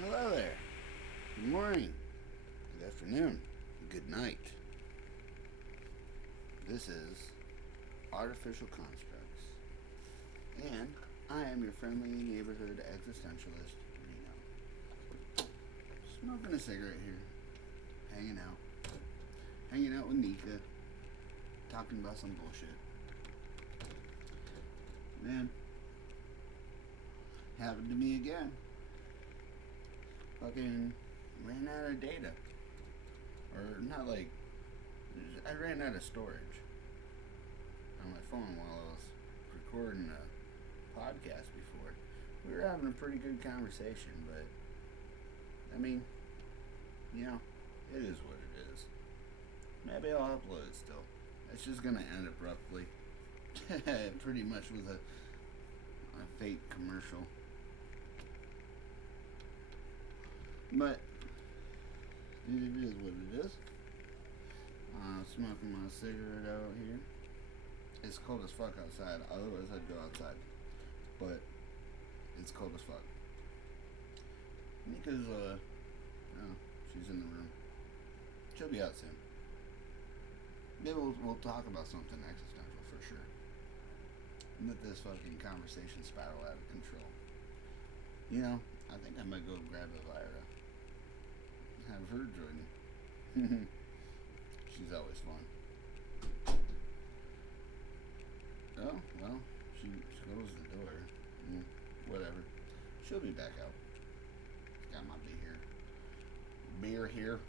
Hello there. Good morning. Good afternoon. Good night. This is Artificial Constructs. And I am your friendly neighborhood existentialist, Reno. Smoking a cigarette here. Hanging out. Hanging out with Nika. Talking about some bullshit. Man. Happened to me again. Fucking ran out of data. Or not like, I ran out of storage on my phone while I was recording a podcast before. We were having a pretty good conversation, but I mean, you know, it is what it is. Maybe I'll upload it still. It's just gonna end abruptly. Pretty much with a fake commercial. But it is what it is. Smoking my cigarette out here. It's cold as fuck outside. Otherwise, I'd go outside. But it's cold as fuck. Nika's, she's in the room. She'll be out soon. Maybe we'll talk about something existential for sure. Let this fucking conversation spiral out of control. You know, I think I might go grab Elvira. Have her join me. She's always fun. Oh, well, she closed the door. Whatever. She'll be back out. Got my beer here.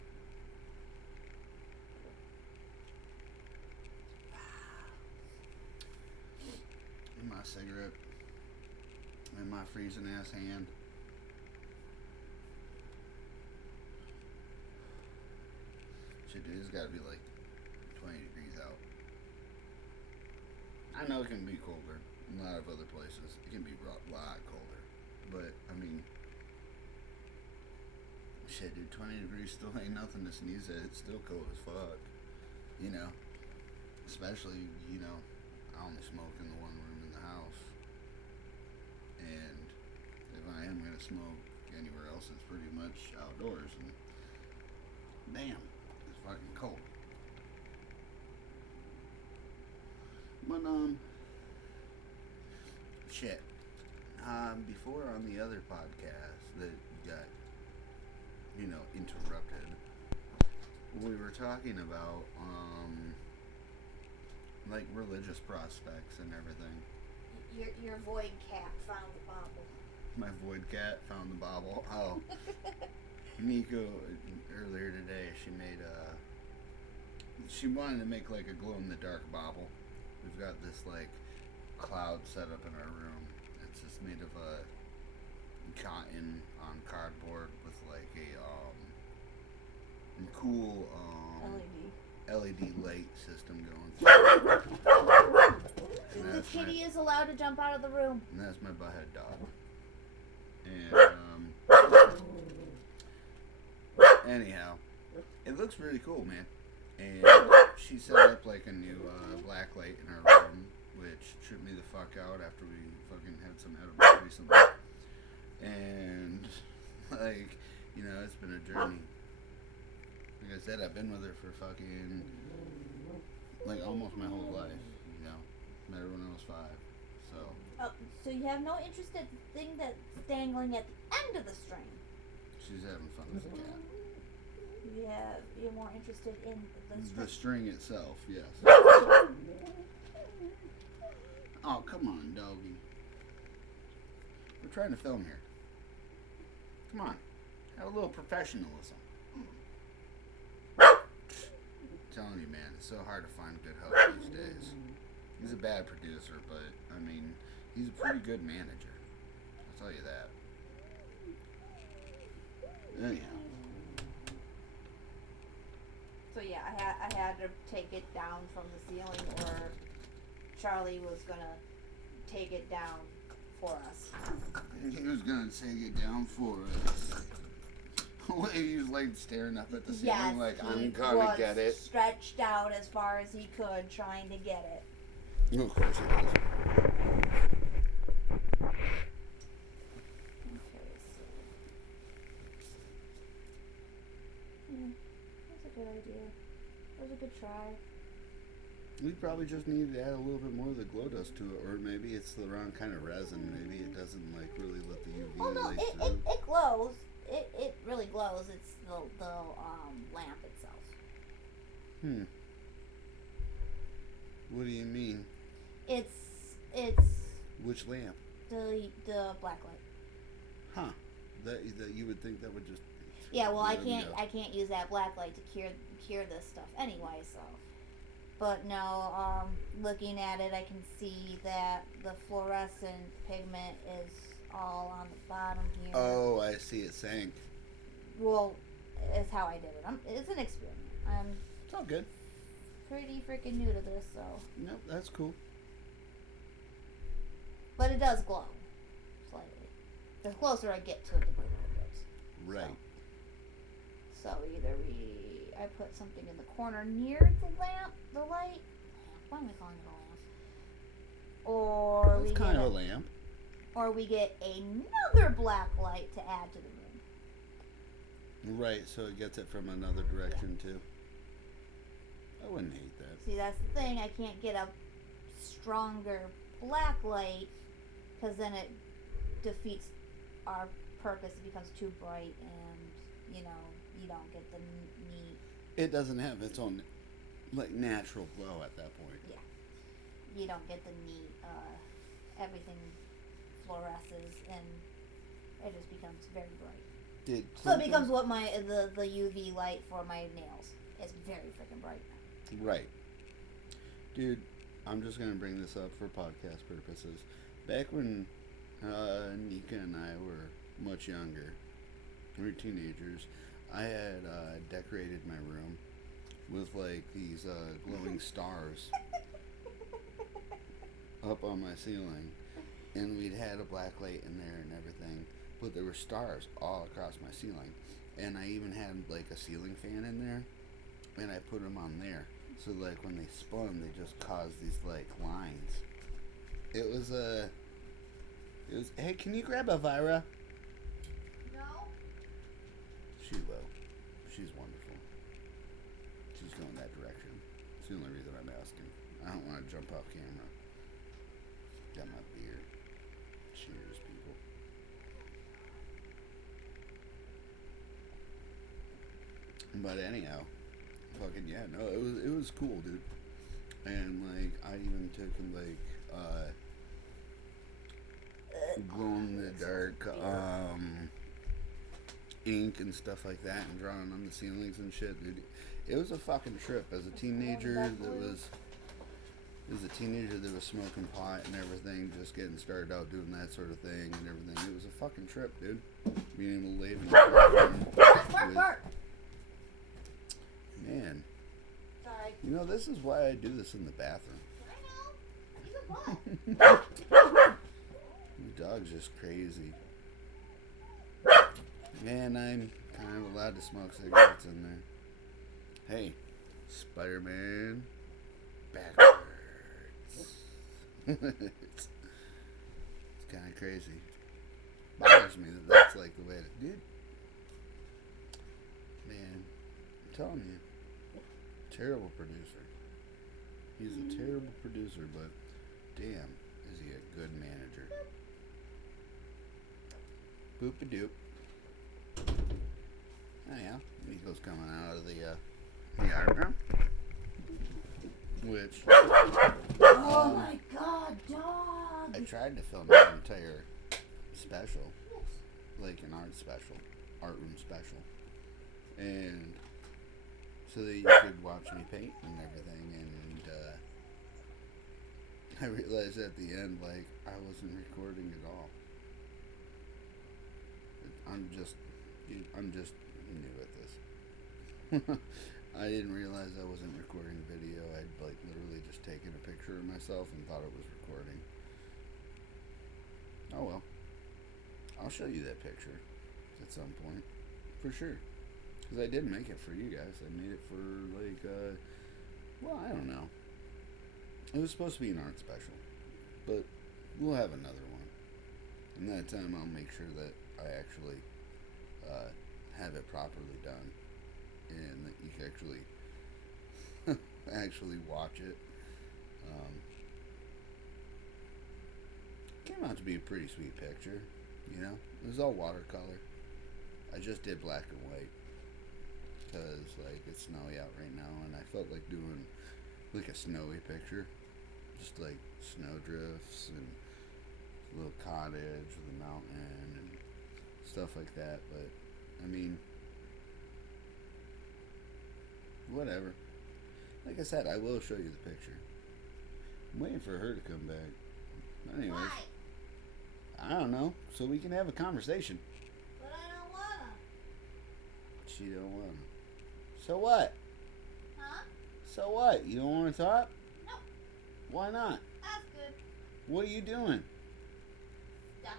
And my cigarette. And my freezing ass hand. Shit, dude, it's gotta be like 20 degrees out. I know it can be colder in a lot of other places. It can be a lot colder. But, I mean, shit, dude, 20 degrees still ain't nothing to sneeze at. It's still cold as fuck. You know? Especially, you know, I only smoke in the one room in the house. And if I am gonna smoke anywhere else, it's pretty much outdoors. And damn. Fucking cold. But shit. Before on the other podcast that got, you know, interrupted, we were talking about like religious prospects and everything. Your void cat found the bauble. My void cat found the bauble. Oh. Nico earlier today, she wanted to make like a glow in the dark bauble. We've got this like cloud set up in our room. It's just made of cotton on cardboard with like a cool LED light system going through. The kitty is allowed to jump out of the room. And that's my butthead dog. And anyhow, it looks really cool, man. And she set up like a new black light in our room, which tripped me the fuck out after we fucking had some edibles recently. And like, you know, it's been a journey. Like I said, I've been with her for fucking like almost my whole life. You know, met her when I was 5. So you have no interest in the thing that's dangling at the end of the string. She's having fun with the cat. You're more interested in the string. The string itself, yes. Oh, come on, doggy. We're trying to film here. Come on. Have a little professionalism. I'm telling you, man, it's so hard to find good hosts these days. He's a bad producer, but, I mean, he's a pretty good manager. I'll tell you that. Anyhow. So yeah, I had to take it down from the ceiling, or Charlie was gonna take it down for us. He was gonna take it down for us. He was like staring up at the ceiling, like I'm gonna get it. Stretched out as far as he could, trying to get it. Of course he was. Okay, so idea. It was a good try. We probably just needed to add a little bit more of the glow dust to it, or maybe it's the wrong kind of resin. Maybe it doesn't like really let the UV Oh no, light it through. it glows. It really glows. It's the lamp itself. What do you mean? It's Which lamp? the black light. Huh? That you would think that would just. Yeah, well, I There we can't go. I can't use that black light to cure this stuff anyway. So, but no, looking at it, I can see that the fluorescent pigment is all on the bottom here. Oh, I see. It sank. Well, is how I did it. It's an experiment. I'm It's all good. pretty freaking new to this, so. Nope, that's cool. But it does glow slightly. The closer I get to it, the brighter it gets. Right. So either I put something in the corner near the light. Why am I calling it a lamp? Or It's we kind get of a lamp. or we get another black light to add to the room. Right, so it gets it from another direction too. I wouldn't hate that. See, that's the thing. I can't get a stronger black light because then it defeats our purpose. It becomes too bright, and you don't get the neat. It doesn't have its own like natural glow at that point. Yeah, you don't get the neat. Everything fluoresces, and it just becomes very bright. So it becomes what the UV light for my nails. It's very freaking bright. Right. Dude, I'm just going to bring this up for podcast purposes. Back when Nika and I were much younger, we were teenagers, I had decorated my room with like these glowing stars up on my ceiling. And we'd had a black light in there and everything, but there were stars all across my ceiling. And I even had like a ceiling fan in there, and I put them on there. So like when they spun, they just caused these like lines. It was hey, can you grab Elvira? No. She will. She's wonderful. She's going that direction. It's the only reason I'm asking. I don't want to jump off camera. Got my beer. Cheers, people. But anyhow, fucking yeah, no, it was cool, dude. And like I even took like glow in the dark ink and stuff like that and drawing on the ceilings and shit, dude. It was a fucking trip. As a teenager that was smoking pot and everything, just getting started out doing that sort of thing and everything. It was a fucking trip, dude. Being able to live in Bark. Man, Sorry. you know, this is why I do this in the bathroom. I know. He's a butt. The dog's just crazy. And I'm kind of allowed to smoke cigarettes in there. Hey, Spider-Man, backwards. It's kind of crazy. Bothers me that that's like the way to, dude. Man, I'm telling you, terrible producer. He's a terrible producer, but damn, is he a good manager. Boop-a-doop. Oh yeah, Nico's coming out of the yard now. Which Oh my god, dog! I tried to film an entire special, like an art room special, and so that you could watch me paint and everything. And I realized at the end, like, I wasn't recording at all. I'm just new at this. I didn't realize I wasn't recording video. I'd like literally just taken a picture of myself and thought it was recording. Oh well. I'll show you that picture at some point. For sure. Because I did make it for you guys. I made it for like, well, I don't know. It was supposed to be an art special. But we'll have another one. And that time I'll make sure that I actually have it properly done. and that you can actually watch it. Came out to be a pretty sweet picture, you know. It was all watercolor. I just did black and white because like it's snowy out right now, and I felt like doing like a snowy picture, just like snow drifts and a little cottage with a mountain and stuff like that. But I mean, whatever. Like I said, I will show you the picture. I'm waiting for her to come back. Anyways, Why? I don't know, so we can have a conversation. But I don't wanna. She don't wanna. So what? Huh? So what? You don't want to talk? No. Why not? That's good. What are you doing? Stuff.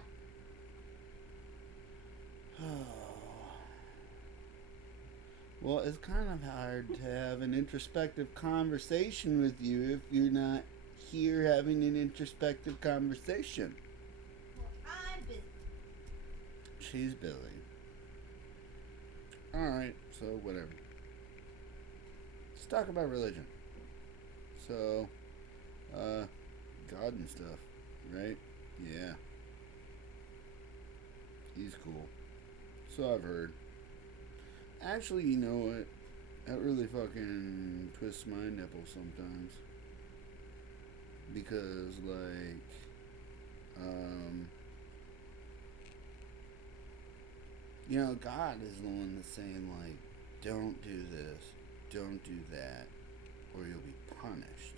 Well, it's kind of hard to have an introspective conversation with you if you're not here having an introspective conversation. Well, I'm busy. She's busy. Alright, so whatever. Let's talk about religion. So, God and stuff, right? Yeah. He's cool. So I've heard. Actually, you know what? That really fucking twists my nipples sometimes. Because, like, you know, God is the one that's saying, like, don't do this, don't do that, or you'll be punished.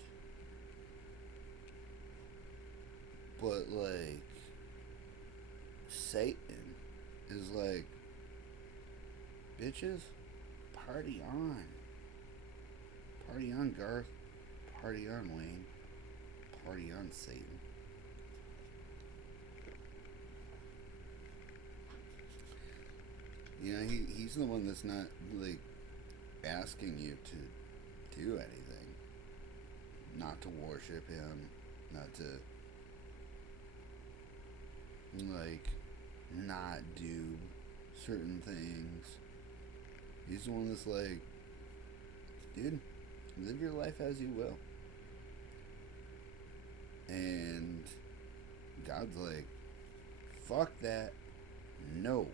But, like, Satan is like, bitches, party on. Party on, Garth. Party on, Wayne. Party on, Satan. You know, he's the one that's not, like, asking you to do anything. Not to worship him. Not to, like, not do certain things. He's the one that's like, dude, live your life as you will. And God's like, fuck that. No.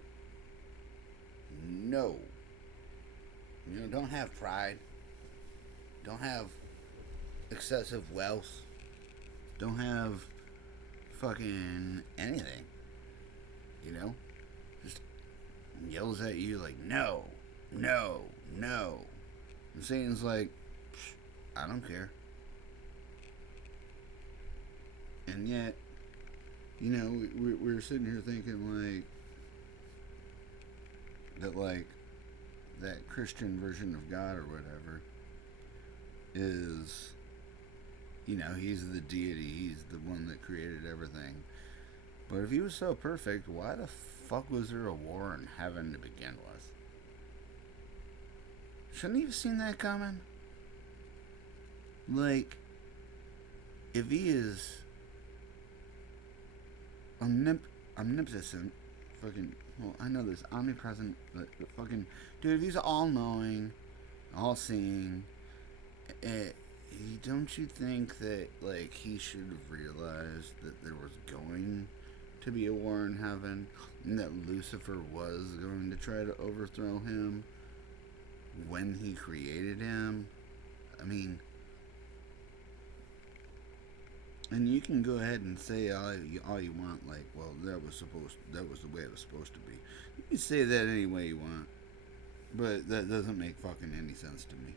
No. You know, don't have pride. Don't have excessive wealth. Don't have fucking anything. You know? Just yells at you like, no, no, no. And Satan's like, I don't care. And yet, you know, we're sitting here thinking like, that like, that Christian version of God or whatever is, you know, he's the deity, he's the one that created everything. But if he was so perfect, why the fuck was there a war in heaven to begin with? Shouldn't he have seen that coming? Like, if he is omnipotent, fucking, well, I know this, omnipresent, but fucking, dude, if he's all-knowing, all-seeing, don't you think that, like, he should have realized that there was going to be a war in heaven, and that Lucifer was going to try to overthrow him when he created him? I mean, and you can go ahead and say all you want, like, well, that was the way it was supposed to be. You can say that any way you want, but that doesn't make fucking any sense to me.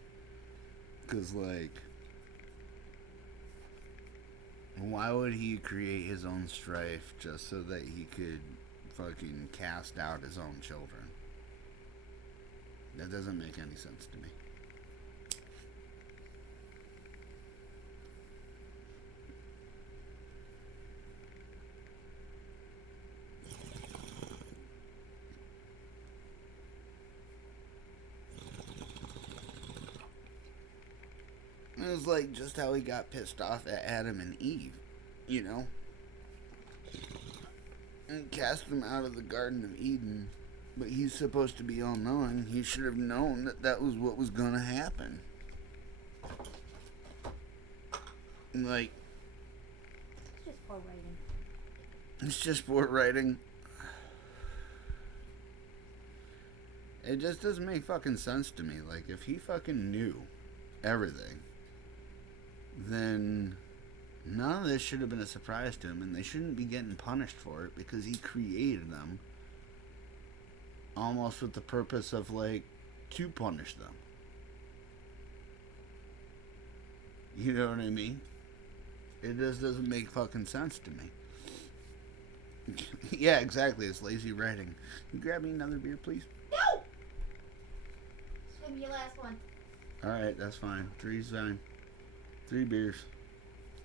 'Cause, like, why would he create his own strife just so that he could fucking cast out his own children? That doesn't make any sense to me. It was like just how he got pissed off at Adam and Eve, you know? And cast them out of the Garden of Eden But he's supposed to be all-knowing. He should have known that that was what was going to happen. Like... It's just poor writing. It's just poor writing. It just doesn't make fucking sense to me. Like, if he fucking knew everything, then none of this should have been a surprise to him, and they shouldn't be getting punished for it because he created them almost with the purpose of, like, to punish them. You know what I mean? It just doesn't make fucking sense to me. Yeah, exactly. It's lazy writing. You grab me another beer, please? No! It's gonna be your last one. Alright, that's fine. 3's fine. 3 beers.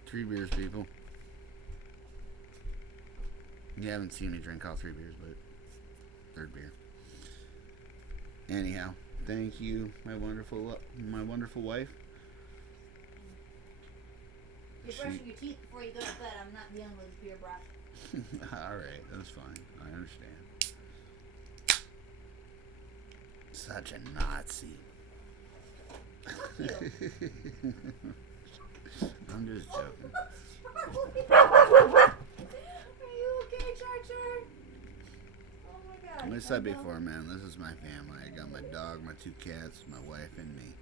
3 beers, people. You haven't seen me drink all 3 beers, but 3rd beer. Anyhow, thank you, my wonderful wife. You're brushing your teeth before you go to bed. I'm not dealing with this beer breath. Alright, that's fine. I understand. Such a Nazi. I'm just joking. Are you okay, Charger? Oh my god. Like I said before, man, this is my family. I got my dog, my 2 cats, my wife, and me.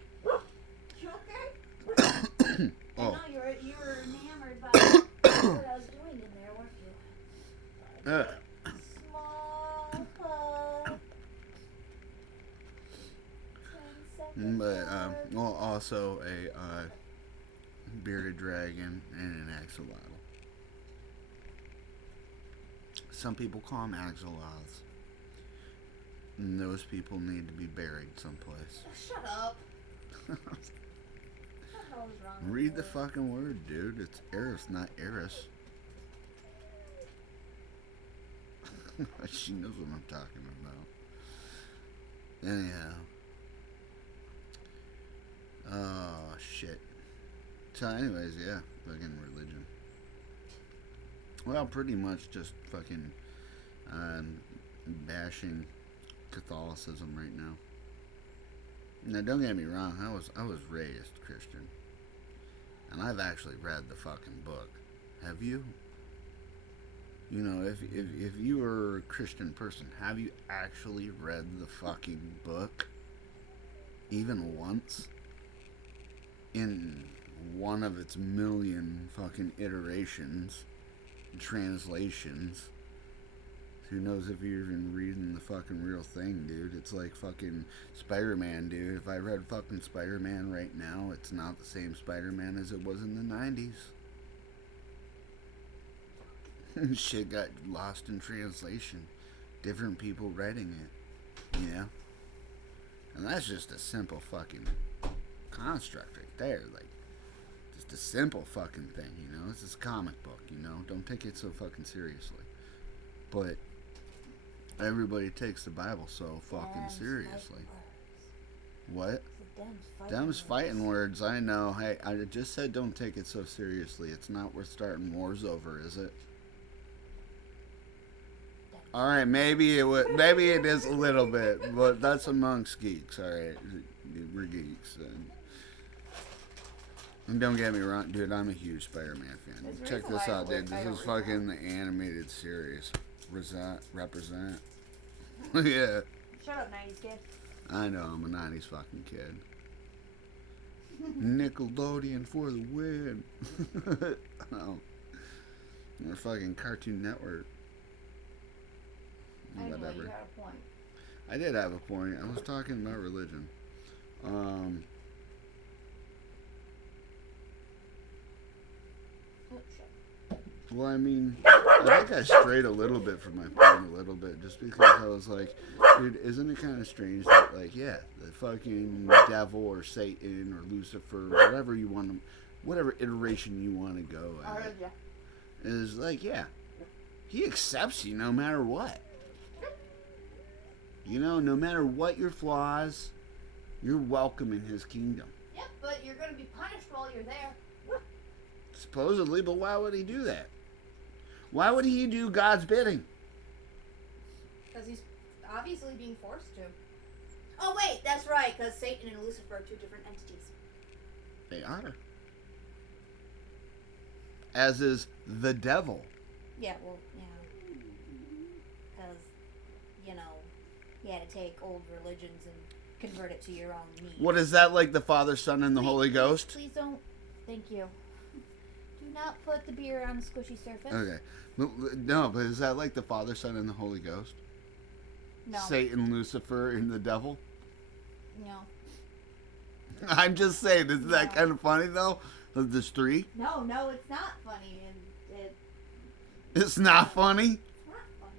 You okay? Oh. I know you were enamored by what I was doing in there, weren't you? Small pup. But, well, also a bearded dragon and an axolotl. Some people call them axolotls. And those people need to be buried someplace. Shut up. What the hell is wrong with Read you? the fucking word, dude. It's Eris, not Eris. She knows what I'm talking about. Anyhow. Oh, shit. So, anyways, yeah. Fucking religion. Well, pretty much just fucking bashing Catholicism right now. Now, don't get me wrong. I was raised Christian. And I've actually read the fucking book. Have you? You know, if you were a Christian person, have you actually read the fucking book? Even once? In one of its million fucking iterations, translations. Who knows if you're even reading the fucking real thing, dude. It's like fucking Spider-Man, dude. If I read fucking Spider-Man right now, it's not the same Spider-Man as it was in the 90s. Shit got lost in translation. Different people writing it. You know? And that's just a simple fucking construct right there. Like, just a simple fucking thing, you know? It's this comic book, you know? Don't take it so fucking seriously. But everybody takes the Bible so fucking seriously. What? Them's fighting words, I know. Hey, I just said don't take it so seriously. It's not worth starting wars over, is it? Alright, maybe it is a little bit, but that's amongst geeks, alright. We're geeks. And don't get me wrong, dude, I'm a huge Spider-Man fan. Check this out, dude. This is fucking the animated series. Represent. Yeah. Shut up, 90s kid. I know, I'm a 90s fucking kid. Nickelodeon for the win. Oh. Or fucking Cartoon Network. Anyway, Whatever. you had a point. I did have a point. I was talking about religion. Oh, shit. Well, I mean, I think I strayed a little bit from my point a little bit, just because I was like, dude, isn't it kind of strange that, like, yeah, the fucking devil or Satan or Lucifer, whatever you want to, whatever iteration you want to go at, is like, yeah, he accepts you no matter what. You know, no matter what your flaws, you're welcome in his kingdom. Yep, but you're going to be punished while you're there. Supposedly, but why would he do that? Why would he do God's bidding? Because he's obviously being forced to. Oh, wait, that's right, because Satan and Lucifer are two different entities. They are. As is the devil. Yeah, well, because, you had to take old religions and convert it to your own needs. What is that, like the Father, Son, and the Holy Ghost? Please don't. Thank you. Do not put the beer on the squishy surface. Okay. No, but is that like the Father, Son, and the Holy Ghost? No. Satan, Lucifer, and the devil? No. I'm just saying, isn't that kind of funny, though? There's three? No, it's not funny. And It's not funny? It's not funny.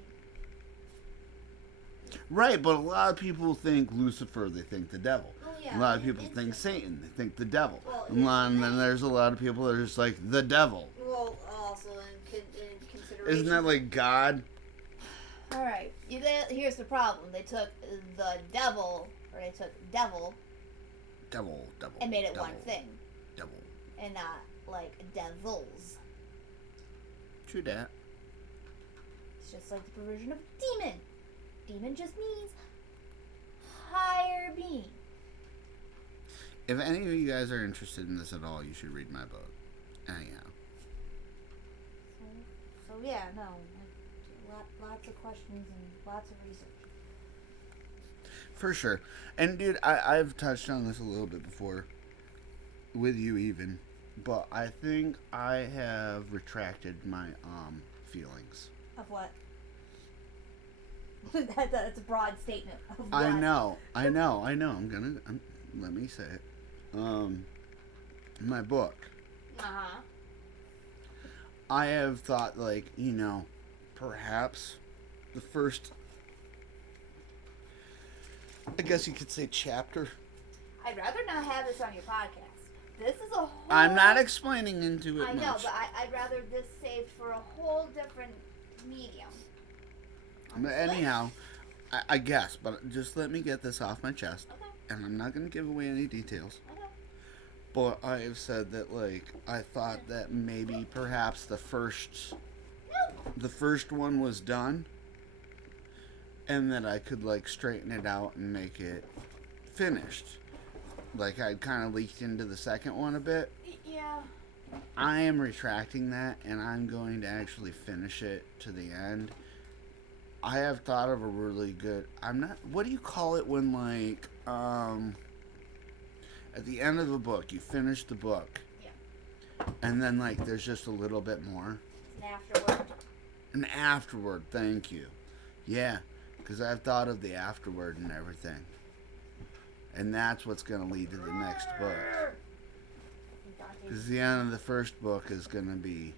Right, but a lot of people think Lucifer, they think the devil. Oh, yeah. A lot of people think Satan, they think the devil. Well, and then there's a lot of people that are just like, the devil. Well, also in consideration. Isn't that like God? Alright, here's the problem. They took the devil, or they took devil, and made it one thing. Devil. And not, like, devils. True that. It's just like the provision of demon. Demon just means higher being. If any of you guys are interested in this at all, you should read my book. Anyhow. So yeah, no. Lots of questions and lots of research. For sure. And dude, I've touched on this a little bit before. With you even. But I think I have retracted my feelings. Of what? That's a broad statement. Of what? I know. Let me say it. My book. Uh-huh. I have thought, like, perhaps the first, I guess you could say, chapter. I'd rather not have this on your podcast. This is a whole... I'm not explaining into it I know, much. but I'd rather this saved for a whole different medium. But anyhow, I guess, but just let me get this off my chest. Okay. And I'm not going to give away any details. Okay. But I have said that, like, I thought that maybe perhaps the first one was done. And that I could, like, straighten it out and make it finished. Like, I'd kind of leaked into the second one a bit. Yeah. I am retracting that, and I'm going to actually finish it to the end. I have thought of a really good... what do you call it when, like, at the end of the book, you finish the book. Yeah. And then, like, there's just a little bit more. An afterword. An afterword, thank you. Yeah, because I've thought of the afterword and everything. And that's what's going to lead to the next book. Because the end of the first book is going to be...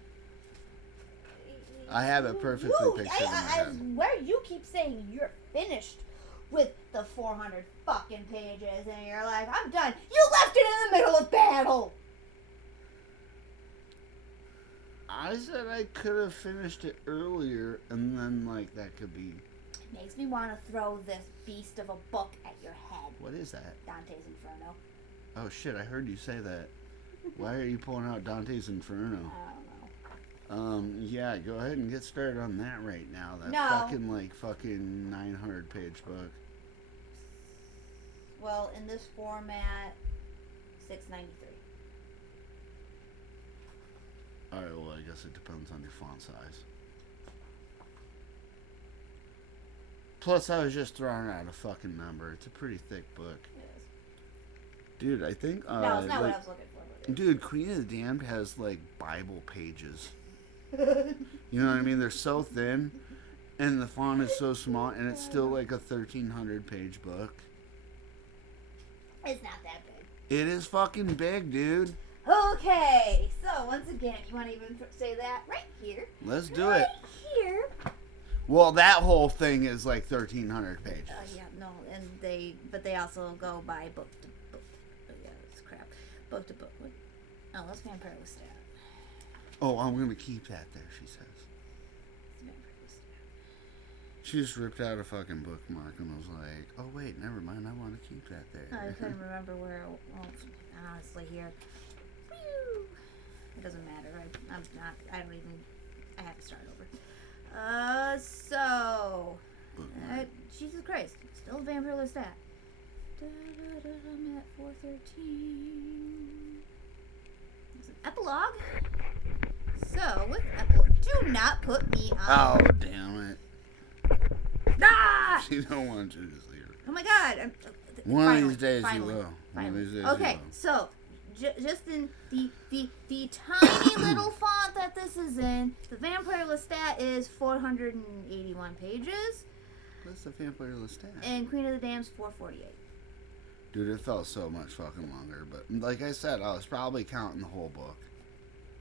I have it perfectly pictured in my head. Where you keep saying you're finished with the 400 fucking pages, and you're like, I'm done. You left it in the middle of battle! I said I could have finished it earlier, and then, like, that could be... Makes me want to throw this beast of a book at your head. What is that? Dante's Inferno. Oh shit, I heard you say that. Why are you pulling out Dante's Inferno? I don't know. Yeah, go ahead and get started on that right now. That fucking 900 page book. Well, in this format, $6.93. Alright, well, I guess it depends on your font size. Plus, I was just throwing out a fucking number. It's a pretty thick book. It is. Dude, I think... no, it's not what I was looking for. Dude, Queen of the Damned has, like, Bible pages. You know what I mean? They're so thin, and the font is so small, and it's still, like, a 1,300 page book. It's not that big. It is fucking big, dude. Okay, so once again, you want to even say that? Right here. Let's do right it. Here. Well, that whole thing is like 1,300 pages. Yeah, no, and they also go by book to book. Oh, yeah, that's crap. Book to book. Oh, that's Vampire Lestat. Oh, I'm going to keep that there, she says. Vampire Lestat. She just ripped out a fucking bookmark and was like, oh, wait, never mind. I want to keep that there. I couldn't remember where, honestly, here. Whew. It doesn't matter. I have to start over. So, Jesus Christ. Still a vampire Lestat. I'm at 413. It's an epilogue. So, with epilogue, do not put me on. Oh, damn it. Ah! You don't want to just leave it. Oh my god. One of these days you will. Okay, so, just in the tiny little font that this is in, the Vampire Lestat is 481 pages. What's the Vampire Lestat? And Queen of the Dam's 448. Dude, it felt so much fucking longer. But like I said, I was probably counting the whole book.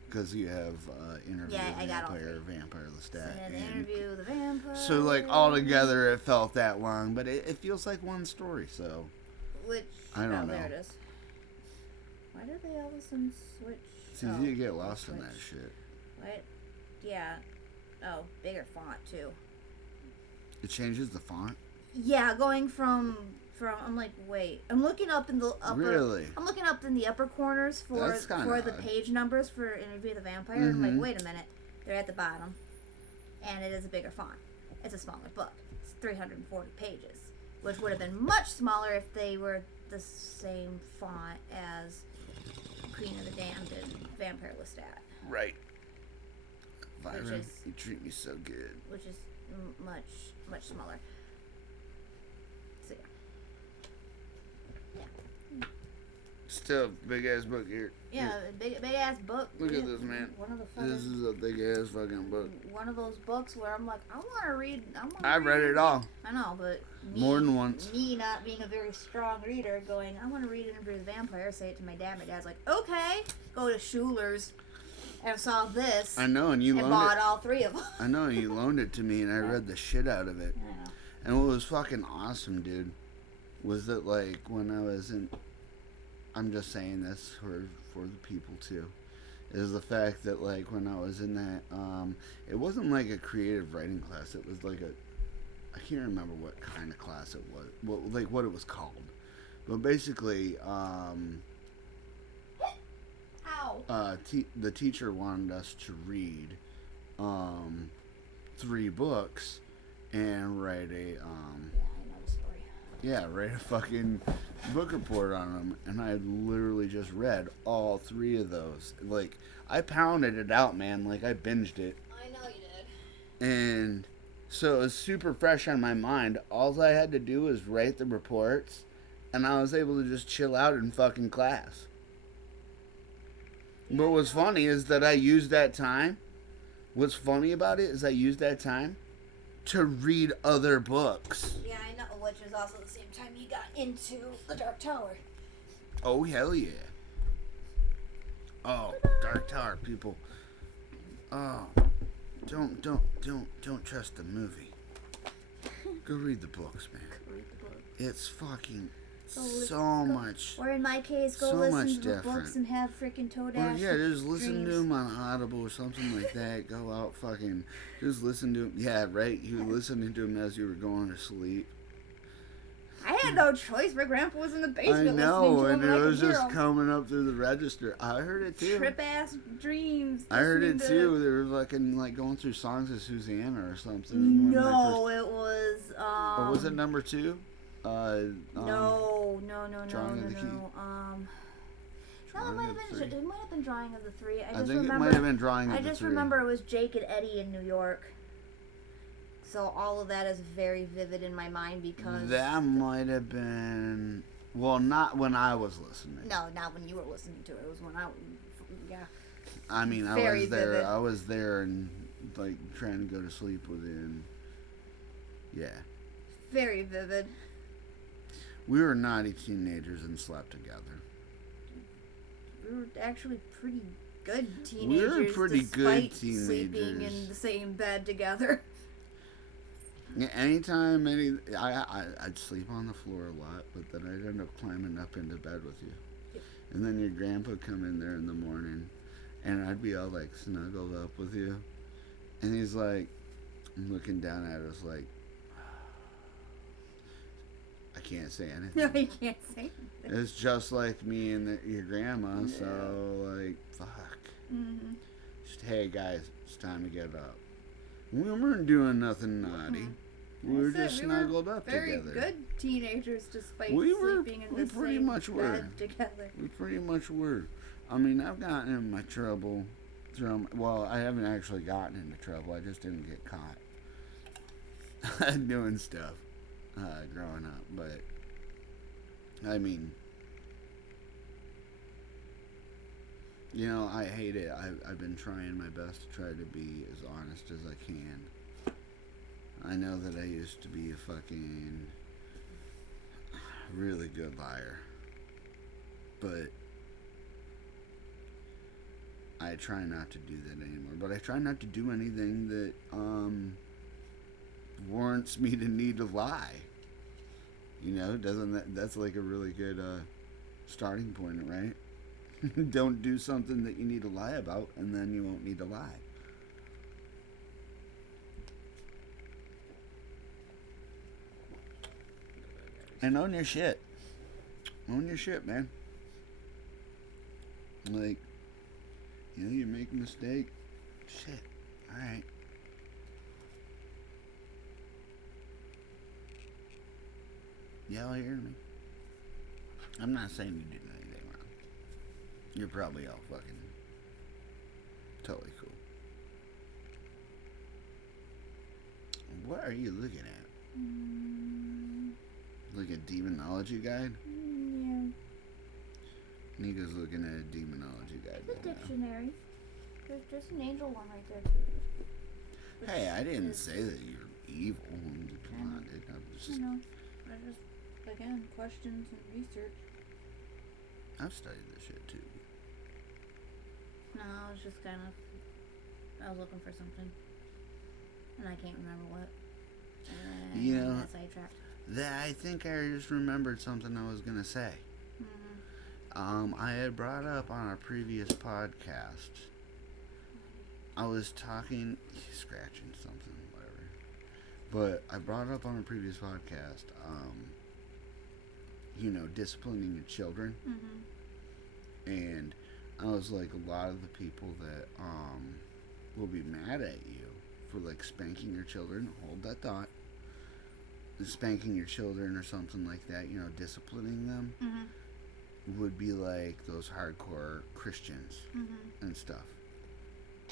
Because you have Interview the Vampire Lestat. So Interview the Vampire. So, like, all together it felt that long. But it feels like one story, so. Which, I don't know. There it is. Why did they all of a sudden switch? It's easy to get lost in that shit. What? Yeah. Oh, bigger font, too. It changes the font? Yeah, going from I'm like, wait. I'm looking up in the upper. Really? I'm looking up in the upper corners for the page numbers for Interview the Vampire. Mm-hmm. And I'm like, wait a minute. They're at the bottom. And it is a bigger font. It's a smaller book. It's 340 pages. Which would have been much smaller if they were the same font as Queen of the Damned and Vampire Lestat. Right. Byron, you treat me so good. Which is much smaller. So yeah. Still, big ass book here. Yeah, big ass book. Look at this, man. This is a big ass fucking book. One of those books where I'm like, I want to read. I've read it all. I know, but more than once. Me not being a very strong reader, going, I want to read Interview with the Vampire. Say it to my dad. My dad's like, okay. Go to Schuler's and saw this. I know, and you loaned bought all three of them. I know, and you loaned it to me, and I read the shit out of it. I know. And what was fucking awesome, dude, was that like when I was in. I'm just saying this for the people too, is the fact that like when I was in that, it wasn't like a creative writing class. It was like I can't remember what kind of class it was, what it was called, but basically, the teacher wanted us to read, 3 books, and write write a fucking book report on them, and I literally just read all 3 of those. Like, I pounded it out, man. Like, I binged it. I know you did. And so it was super fresh on my mind. All I had to do was write the reports, and I was able to just chill out in fucking class. Yeah. But what's funny is that I used that time. What's funny about it is I used that time to read other books. Yeah, I know, which is also the same time you got into the Dark Tower. Oh, hell yeah. Oh, Dark Tower, people. Oh, don't trust the movie. Go read the books, man. It's fucking so much. Or in my case, go listen to the books and have freaking Toadash. Or yeah, just listen to them on Audible or something like that. Go out fucking, just listen to them. Yeah, right? You were listening to them as you were going to sleep. I had no choice. My grandpa was in the basement I know, listening to them. And it was just coming up through the register. I heard it too. Trip-ass dreams. I heard it too. They were like going through songs of Susanna or something. No, it was... or was it number 2? No. Drawing of the Key. No, it might have been Drawing of the Three. I think it might have been Drawing of the Three. I just remember it was Jake and Eddie in New York. So all of that is very vivid in my mind because... That might have been... Well, not when I was listening. No, not when you were listening to it. It was when I... Yeah. I mean, I was there and, like, trying to go to sleep within... Yeah. Very vivid. We were naughty teenagers and slept together. We were actually pretty good teenagers. We were pretty good teenagers. Sleeping in the same bed together. Yeah, I'd sleep on the floor a lot, but then I'd end up climbing up into bed with you. And then your grandpa come in there in the morning, and I'd be all like snuggled up with you. And he's like, looking down at us like, I can't say anything. No, you can't say anything. It's just like me and your grandma, so like, fuck. Mm-hmm. Just, hey guys, it's time to get up. We weren't doing nothing naughty. We were just snuggled up together. Very good teenagers, despite sleeping in the same bed together. We pretty much were. I mean, I've gotten in my trouble. Well, I haven't actually gotten into trouble. I just didn't get caught doing stuff growing up. But, I mean, you know, I hate it. I've been trying my best to try to be as honest as I can. I know that I used to be a fucking really good liar. But I try not to do that anymore. But I try not to do anything that warrants me to need to lie. You know, that's like a really good starting point, right? Don't do something that you need to lie about, and then you won't need to lie. And own your shit. Own your shit, man. Like, you know, you make a mistake. Shit. Alright. Y'all hear me? I'm not saying you did anything wrong. You're probably all fucking totally cool. What are you looking at? Like a demonology guide? Yeah. Nika's looking at a demonology guide. The dictionary. There's just an angel one right there too. Hey, I didn't say that you're evil. Come on, dude. I know. I just, again, questions and research. I've studied this shit too. No, I was just kind of, I was looking for something. And I can't remember what. You know, got sidetracked. I think I just remembered something I was gonna say. I had brought up on our previous podcast. I was talking, scratching something, whatever. But I brought up on a previous podcast, you know, disciplining your children. And I was like, a lot of the people that will be mad at you for like spanking your children, hold that thought. Spanking your children or something like that, you know, disciplining them, would be like those hardcore Christians and stuff.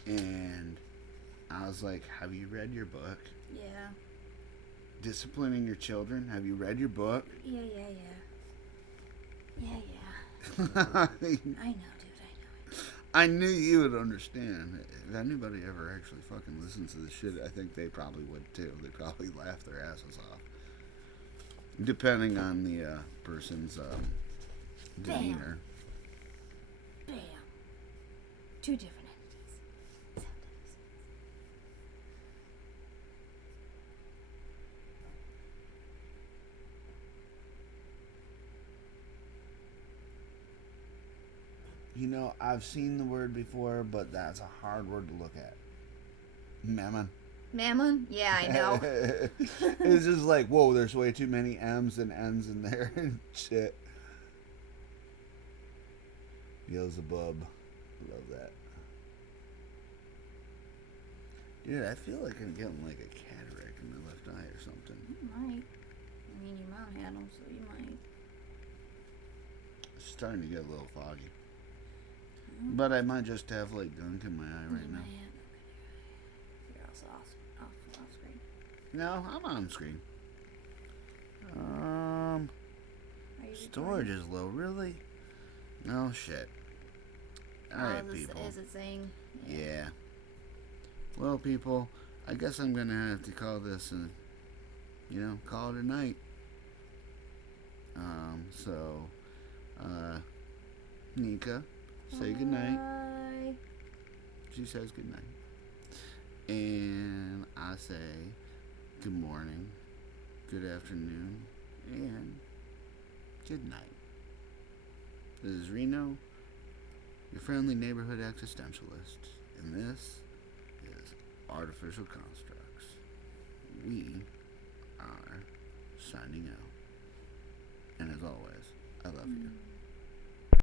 And I was like, have you read your book? Yeah. Disciplining your children? Have you read your book? Yeah. I know, dude, I know it. I knew you would understand. If anybody ever actually fucking listens to this shit, I think they probably would too. They'd probably laugh their asses off. Depending on the person's demeanor. Bam. Two different entities. You know, I've seen the word before, but that's a hard word to look at. Mammon. Mammon? Yeah, I know. It's just like, whoa, there's way too many M's and N's in there and shit. Beelzebub. Love that. Dude, I feel like I'm getting like a cataract in my left eye or something. You might. I mean, your mom had them, so you might. It's starting to get a little foggy. But I might just have like gunk in my eye right now. You're also off screen. No, I'm on screen. Storage is low, really? No shit. Alright, people. Is it saying? Yeah. Well, people, I guess I'm gonna have to call this a, call it a night. Nika, say goodnight. Bye. She says goodnight. And I say good morning, good afternoon, and good night. This is Reno, your friendly neighborhood existentialist, and this is Artificial Constructs. We are signing out. And as always, I love you.